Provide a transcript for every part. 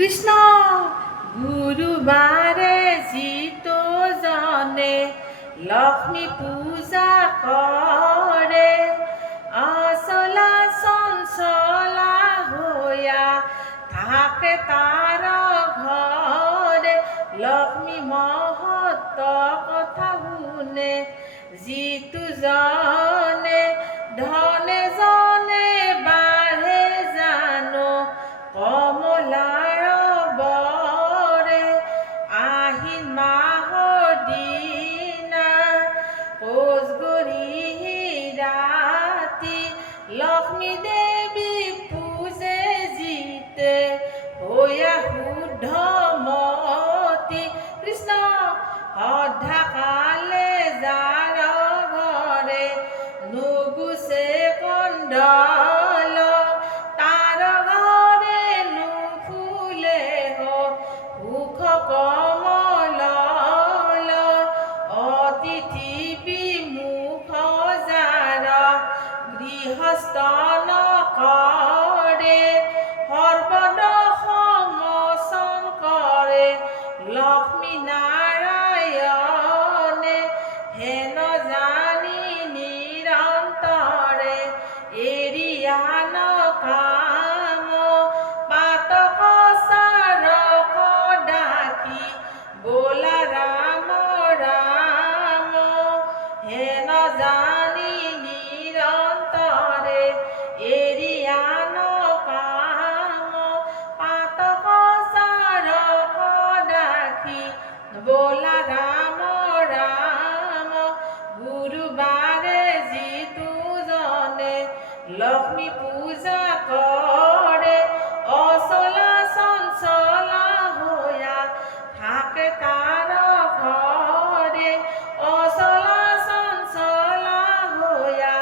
কৃষ্ণ গুৰুবাৰে যিটো জনে লক্ষ্মী পূজা কৰে, অচলা চঞ্চলা হৈয়া থাকে তাৰ ঘৰে। লক্ষ্মী মহত্ব কথা শুনে যিটো জনে, ধনে জনে বাঢ়ে জানো কমলাৰ বৰে। আহিন মাহৰ দিনা কোজগৰি ৰাতি, লক্ষ্মী দেৱী পূজে জিতে হৈয়া শুদ্ধমতী। কৃষ্ণ শ্ৰদ্ধা কালে যাৰ ঘৰে নুগুচে কণ্ডল, তাৰ ঘৰে নুফুলে সুখ কমল। অতিথি বিমুখ যাৰ গৃহস্থ নকৰে, সৰ্বদোষ মোচন কৰে লক্ষ্মী নাৰায়ণে। হেন জানি নিৰন্তৰে এৰিয়া নকাম, পাতক চাৰক ডাকি বোলা ৰাম ৰাম। হেন জানি নিৰন্তৰে এৰিয়া নকাম, পাতক চাৰক ডাকি বোলা ৰাম ৰাম। গুৰুবাৰে যিটো জনে লক্ষ্মী পূজা কৰে, অচলা চঞ্চলা হৈয়া থাকে তাৰ ঘৰে। অচলা চঞ্চলা হৈয়া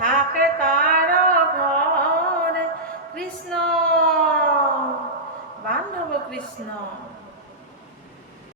থাকে তাৰ ঘৰে। কৃষ্ণ বান্ধৱ কৃষ্ণ।